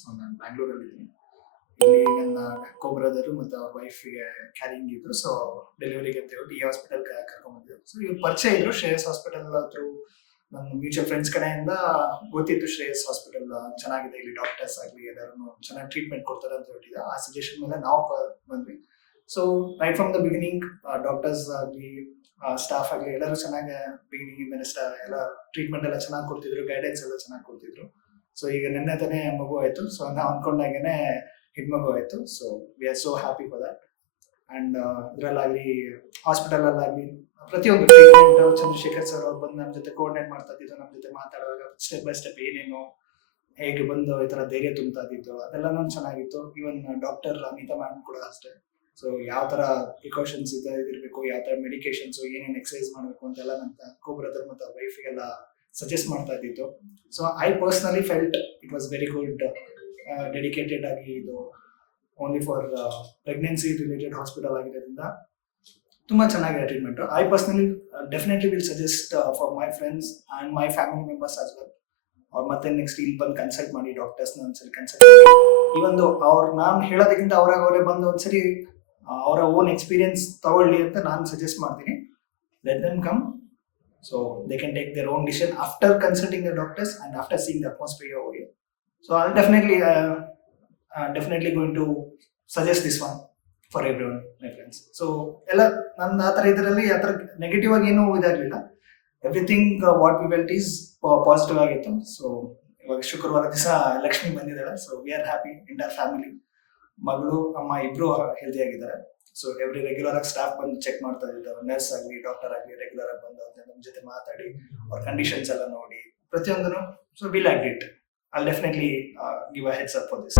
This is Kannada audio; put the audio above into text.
ಸೊ ನಾನು ಬ್ಯಾಂಗ್ಳೂರಲ್ಲಿ ಇದ್ದೀನಿ. ಇಲ್ಲಿ ನನ್ನ ಕೋ-ಬ್ರದರು ಮತ್ತು ಅವ್ರ ವೈಫಿಗೆ ಕ್ಯಾರಿಂಗ್ ಇದ್ರು. ಸೊ ಡೆಲಿವರಿಗೆ ಅಂತ ಹೇಳಿ ಈ ಹಾಸ್ಪಿಟಲ್ ಕರ್ಕೊಂಡ್ಬಂದಿದ್ರು. ಸೊ ಇವ್ರು ಪರಿಚಯ ಇದ್ರು ಶ್ರೇಯಸ್ ಹಾಸ್ಪಿಟಲ್ ಥ್ರೂ ನನ್ನ ಮ್ಯೂಚುವಲ್ ಫ್ರೆಂಡ್ಸ್ ಕಡೆಯಿಂದ ಗೊತ್ತಿತ್ತು ಶ್ರೇಯಸ್ ಹಾಸ್ಪಿಟಲ್ ಚೆನ್ನಾಗಿದೆ, ಇಲ್ಲಿ ಡಾಕ್ಟರ್ಸ್ ಆಗಲಿ ಎಲ್ಲರೂ ಚೆನ್ನಾಗಿ ಟ್ರೀಟ್ಮೆಂಟ್ ಕೊಡ್ತಾರೆ ಅಂತ ಹೇಳಿದ. ಆ ಸಜೆಷನ್ ಮೇಲೆ ನಾವು ಬಂದ್ವಿ. So right from the beginning doctors ಆಗಲಿ ಸ್ಟಾಫ್ ಆಗಲಿ ಎಲ್ಲರೂ ಚೆನ್ನಾಗಿ ಬಿಗಿನಿಂಗ್ ಇಂದ ಎಲ್ಲ ಟ್ರೀಟ್ಮೆಂಟ್ ಎಲ್ಲ ಚೆನ್ನಾಗಿ ಕೊಡ್ತಿದ್ರು, ಗೈಡೆನ್ಸ್ ಎಲ್ಲ ಚೆನ್ನಾಗಿ ಕೊಡ್ತಿದ್ರು. ಸೊ ಈಗ ನಿನ್ನೆ ತಾನೇ ಮಗು ಆಯಿತು. ಸೊ ನಾವು ಅಂದ್ಕೊಂಡಾಗೇನೆ ಹೆಣ್ಮಗು ಆಯಿತು. So we are so happy for that. And ಇದರಲ್ಲಾಗಲಿ ಹಾಸ್ಪಿಟಲಲ್ಲಾಗಲಿ ಪ್ರತಿಯೊಂದು ಟ್ರೀಟ್ಮೆಂಟ್ ಚಂದ್ರಶೇಖರ್ ಸರ್ ಅವ್ರು ಬಂದು ನಮ್ಮ ಜೊತೆ ಕೋಆರ್ಡಿನೇಟ್ ಮಾಡ್ತಾ ಇದ್ದಿದ್ದು, ನಮ್ಮ ಜೊತೆ ಮಾತಾಡುವಾಗ ಸ್ಟೆಪ್ ಬೈ ಸ್ಟೆಪ್ ಏನೇನು ಹೇಗೆ ಬಂದು ಈ ಥರ ಧೈರ್ಯ ತುಂಬ್ತಾ ಇದ್ದಿದ್ದು ಅದೆಲ್ಲನೂ ಚೆನ್ನಾಗಿತ್ತು. ಈವನ್ ಡಾಕ್ಟರ್ ಅನಿತಾ ಮ್ಯಾಮ್ ಕೂಡ ಅಷ್ಟೇ. ಸೊ ಯಾವ ಥರ ಪ್ರಿಕಾಷನ್ಸ್ ಇರಬೇಕು, ಯಾವ ಥರ ಮೆಡಿಕೇಶನ್ಸು, ಏನೇನು ಎಕ್ಸಸೈಸ್ ಮಾಡಬೇಕು ಅಂತೆಲ್ಲ ನನ್ನ ಕೋ-ಬ್ರದರ್ ಮತ್ತು ವೈಫಿಗೆಲ್ಲ ಸಜೆಸ್ಟ್ ಮಾಡ್ತಾ ಇದ್ದಿತ್ತು. So I personally felt it was very good. Dedicated ಆಗಿ ಇದು only for pregnancy related hospital ಆಗಿರೋದ್ರಿಂದ ತುಂಬ ಚೆನ್ನಾಗಿದೆ treatment. I personally definitely will suggest for my friends and my family members as well. ಅವ್ರು ಮತ್ತೆ ನೆಕ್ಸ್ಟ್ ಇಲ್ಲಿ ಬಂದು ಕನ್ಸಲ್ಟ್ ಮಾಡಿ, ಡಾಕ್ಟರ್ಸ್ನ ಒಂದ್ಸರಿ ಕನ್ಸಲ್ಟ್ ಮಾಡಿ. ಇವೊಂದು ಅವ್ರು ನಾನು ಹೇಳೋದಕ್ಕಿಂತ ಅವರೇ ಬಂದು ಒಂದ್ಸರಿ ಅವರ ಓನ್ ಎಕ್ಸ್ಪೀರಿಯನ್ಸ್ ತಗೊಳ್ಳಿ ಅಂತ ನಾನು ಸಜೆಸ್ಟ್ ಮಾಡ್ತೀನಿ. Let them come. So they can take their own decision after consulting the doctors and after seeing the atmosphere over here. So I'll definitely going to suggest this one for everyone, my friends. So ಎಲ್ಲ ನನ್ನ ಆ ಥರ ಇದರಲ್ಲಿ ಆ ಥರ ನೆಗೆಟಿವ್ ಆಗಿ ಏನೂ ಇದಾಗಲಿಲ್ಲ. Everything what we felt is positive ಆಗಿತ್ತು. ಸೊ ಇವಾಗ ಶುಕ್ರವಾರ ದಿವಸ ಲಕ್ಷ್ಮಿ ಬಂದಿದ್ದಾಳೆ. So we are happy entire family. ಮಗಳು ಅಮ್ಮ ಇಬ್ಬರು ಹೆಲ್ದಿ ಆಗಿದ್ದಾರೆ. ಸೊ ಎವ್ರಿ ರೆಗ್ಯುಲರ್ ಆಗಿ ಸ್ಟಾಫ್ ಬಂದು ಚೆಕ್ ಮಾಡ್ತಾ ಇದ್ದಾರೆ. ನರ್ಸ್ ಆಗಲಿ ಡಾಕ್ಟರ್ ಆಗಲಿ ರೆಗ್ಯುಲರ್ ಆಗಿ ಬಂದು ನಮ್ಮ ಜೊತೆ ಮಾತಾಡಿ ಅವ್ರ ಕಂಡೀಷನ್ಸ್ ಎಲ್ಲ ನೋಡಿ ಪ್ರತಿಯೊಂದನ್ನು. So we like it. I'll definitely give a heads up for this.